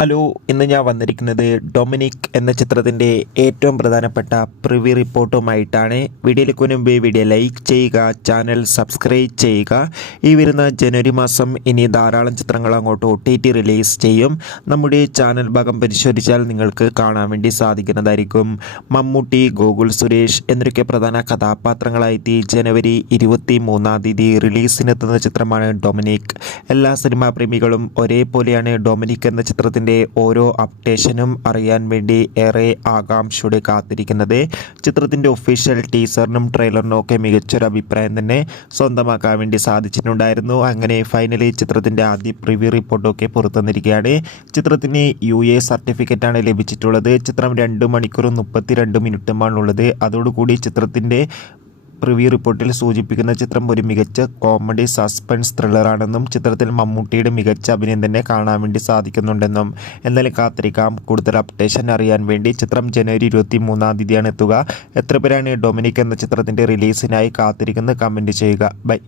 Hello, ഇന്ന് ഞാൻ വന്നിരിക്കുന്നത് ഡൊമിനിക് എന്ന ചിത്രത്തിൻ്റെ ഏറ്റവും പ്രധാനപ്പെട്ട പ്രിവ്യൂ റിപ്പോർട്ടുമായിട്ടാണ്. വീഡിയോയിലേക്ക് മുൻപ് വീഡിയോ ലൈക്ക് ചെയ്യുക, ചാനൽ സബ്സ്ക്രൈബ് ചെയ്യുക. ഈ വരുന്ന ജനുവരി മാസം ഇനി ധാരാളം ചിത്രങ്ങൾ അങ്ങോട്ട് OTT റിലീസ് ചെയ്യും. നമ്മുടെ ചാനൽ ഭാഗം പരിശോധിച്ചാൽ നിങ്ങൾക്ക് കാണാൻ വേണ്ടി സാധിക്കുന്നതായിരിക്കും. മമ്മൂട്ടി, ഗോകുൽ സുരേഷ് എന്നൊക്കെ പ്രധാന കഥാപാത്രങ്ങളായിട്ട് ജനുവരി 23 റിലീസിനെത്തുന്ന ചിത്രമാണ് ഡൊമിനിക്. എല്ലാ സിനിമാ പ്രേമികളും ഒരേപോലെയാണ് ഡൊമിനിക് എന്ന ചിത്രത്തിൻ്റെ ഓരോ അപ്ഡേഷനും അറിയാൻ വേണ്ടി ഏറെ ആകാംക്ഷയോടെ കാത്തിരിക്കുന്നത്. ചിത്രത്തിൻ്റെ ഒഫീഷ്യൽ ടീസറിനും ട്രെയിലറിനും ഒക്കെ മികച്ചൊരു അഭിപ്രായം തന്നെ സ്വന്തമാക്കാൻ വേണ്ടി സാധിച്ചിട്ടുണ്ടായിരുന്നു. അങ്ങനെ ഫൈനലി ചിത്രത്തിൻ്റെ ആദ്യ പ്രിവ്യൂ റിപ്പോർട്ടൊക്കെ പുറത്തുവന്നിരിക്കുകയാണ്. ചിത്രത്തിന് UA സർട്ടിഫിക്കറ്റാണ് ലഭിച്ചിട്ടുള്ളത്. ചിത്രം 2 മണിക്കൂറും 32 മിനിറ്റുമാണുള്ളത്. അതോടുകൂടി ചിത്രത്തിൻ്റെ പ്രിവ്യൂ റിപ്പോർട്ടിൽ സൂചിപ്പിക്കുന്ന ചിത്രം ഒരു മികച്ച കോമഡി സസ്പെൻസ് ത്രില്ലറാണെന്നും ചിത്രത്തിൽ മമ്മൂട്ടിയുടെ മികച്ച അഭിനയം തന്നെ കാണാൻ വേണ്ടി സാധിക്കുന്നുണ്ടെന്നും എന്തായാലും കാത്തിരിക്കാം. കൂടുതൽ അപ്ഡേഷൻ അറിയാൻ വേണ്ടി ചിത്രം ജനുവരി 23 എത്തുക. എത്ര പേരാണ് ഡൊമിനിക് എന്ന ചിത്രത്തിൻ്റെ റിലീസിനായി കാത്തിരിക്കുന്നത്? കമൻറ്റ് ചെയ്യുക. ബൈ.